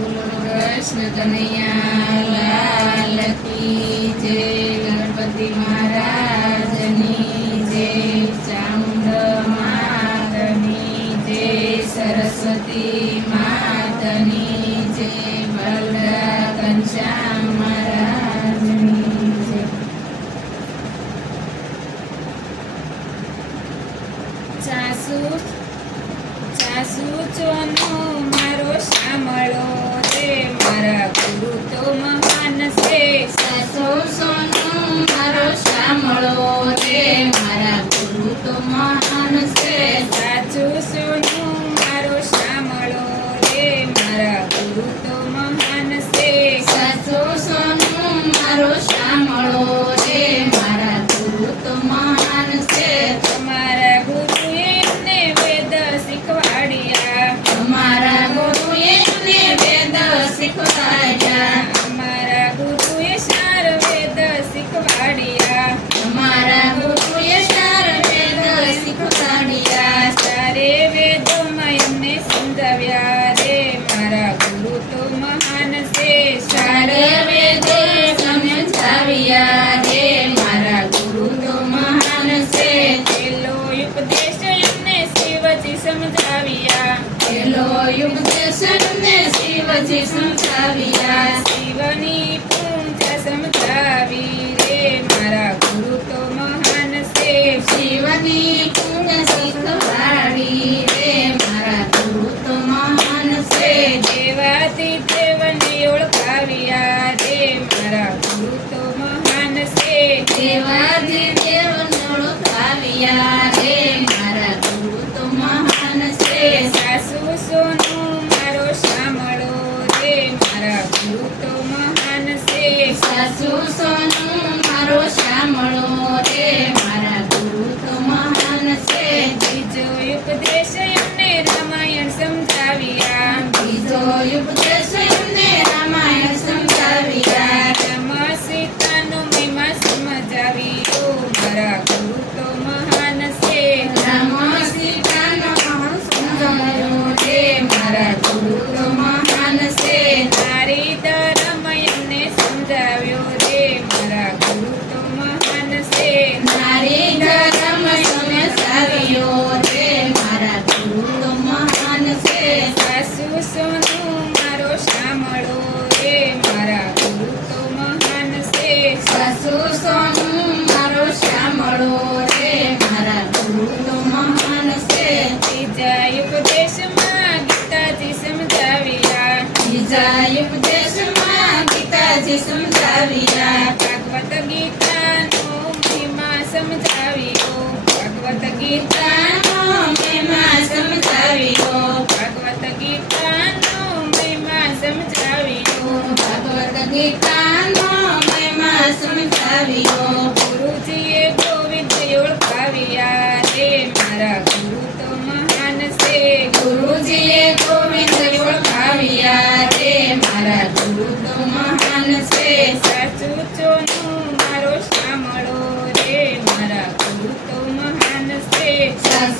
બોલો કૃષ્ણ કનૈયા, લાલ ગણપતિ મહારાજની જય, ચામુંડ માતની જય, સરસ્વતી માતની જય બલરા ઘનશ્યામ મહારાજની જય. ચાસુ ચાસુ ચોનો Bolsonaro. સમજાવ્યા શિવની પૂજા સમજાવી રે મારા ગુરુ તો મહાન છે. શિવની પૂજા શીખવાડી રે મારા ગુરુ તો મહાન છે. દેવાથી દેવને ઓળખાવ્યા રે મારા ગુરુ તો મહાન છે. દેવાધિ દેવને ઓળખાવ્યા બીજો ઉપદેશ એમને ત્રીજા ઉપદેશમાં ગીતાજી સમજાવ્યા બીજા ઉપદેશમાં ગીતાજી સમજાવ્યા ભાગવત ગીતાનો મહિમા સમજાવ્યો ભાગવત ગીતા ગીતાનો મહિમા સમજાવ્યો ભાગવત ગીતાનો મહિમા સમજાવ્યો ભગવદ ગીતાનો મહિમા સમજાવ્યો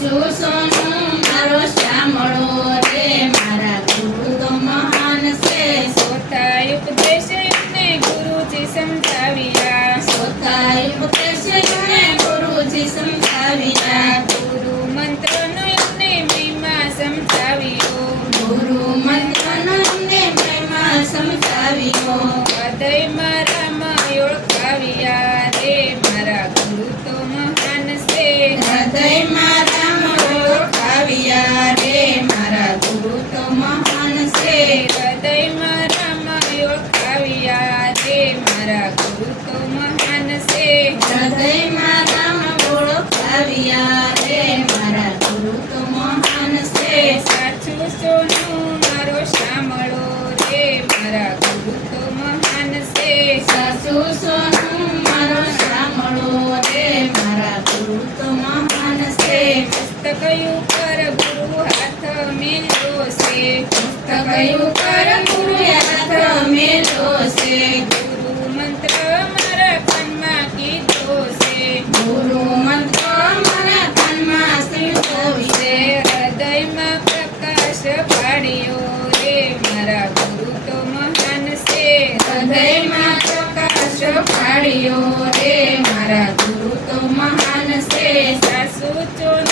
સાસુ મારો શામળો રે મારા ગુરુ તો મહાન છે. સોતા ઉપદેશે એમને ગુરુજી સમજાવ્યા. સોતા ને ગુરુજી સમજાવ્યા. ગુરુ મંત્રનો એમને મહિમા સમજાવ્યો. ગુરુ મંત્રનો અમને મહિમા સમજાવ્યો. હૃદયમાં રામ ઓળખાવ્યા. રે મારા ગુરુ તો મહાન છે. હૃદયમાં હૃદયમાં રે મારા ગુરુ તો છે સાચું સોનું ગુરુ તો મહાન છે સાસુ સોનું મારો શામળો તો ઉપર હાથ મેલ્યો છે કયું કર ગુરુ હાથ મેલો છે મહાન છે